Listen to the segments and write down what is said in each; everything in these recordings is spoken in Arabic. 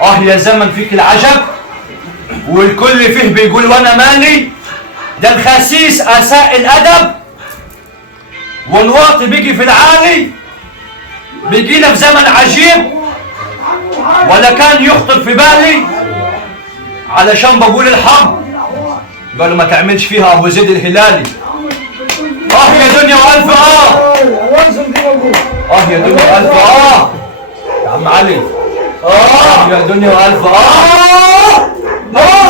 يا زمن فيك العجب، والكل فيه بيقول وانا مالي. ده الخسيس اساء الادب، والواطي بيجي في العالي. بيجينا في زمن عجيب ولا كان يخطر في بالي. علشان بقول الحق قالوا ما تعملش فيها ابو زيد الهلالي. يا دنيا والف يا دنيا والف يا عم علي. يا دنيا والف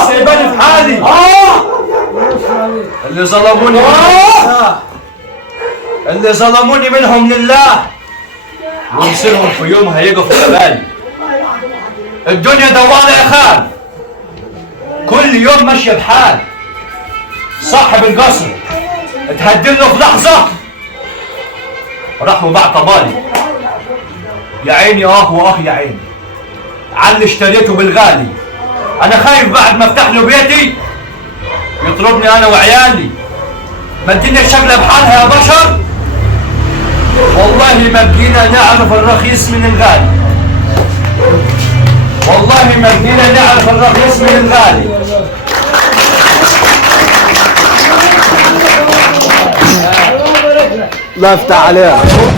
سايباني في حالي. اللي ظلموني منهم لله، ومصيرهم في يوم هيقفوا في بالي. الدنيا دوالة يا خال، كل يوم ماشية بحال. صاحب القصر اتهدله في لحظة، راح وباع طبالي. يا عيني يا عيني على اللي اشتريته بالغالي. انا خايف بعد ما افتح له بيتي يطردني انا وعيالي. ما الدنيا شغله بحالها يا بشر، والله ما بقينا نعرف الرخيص من الغالي. والله ما بقينا نعرف الرخيص من الغالي. الله يفتح عليك.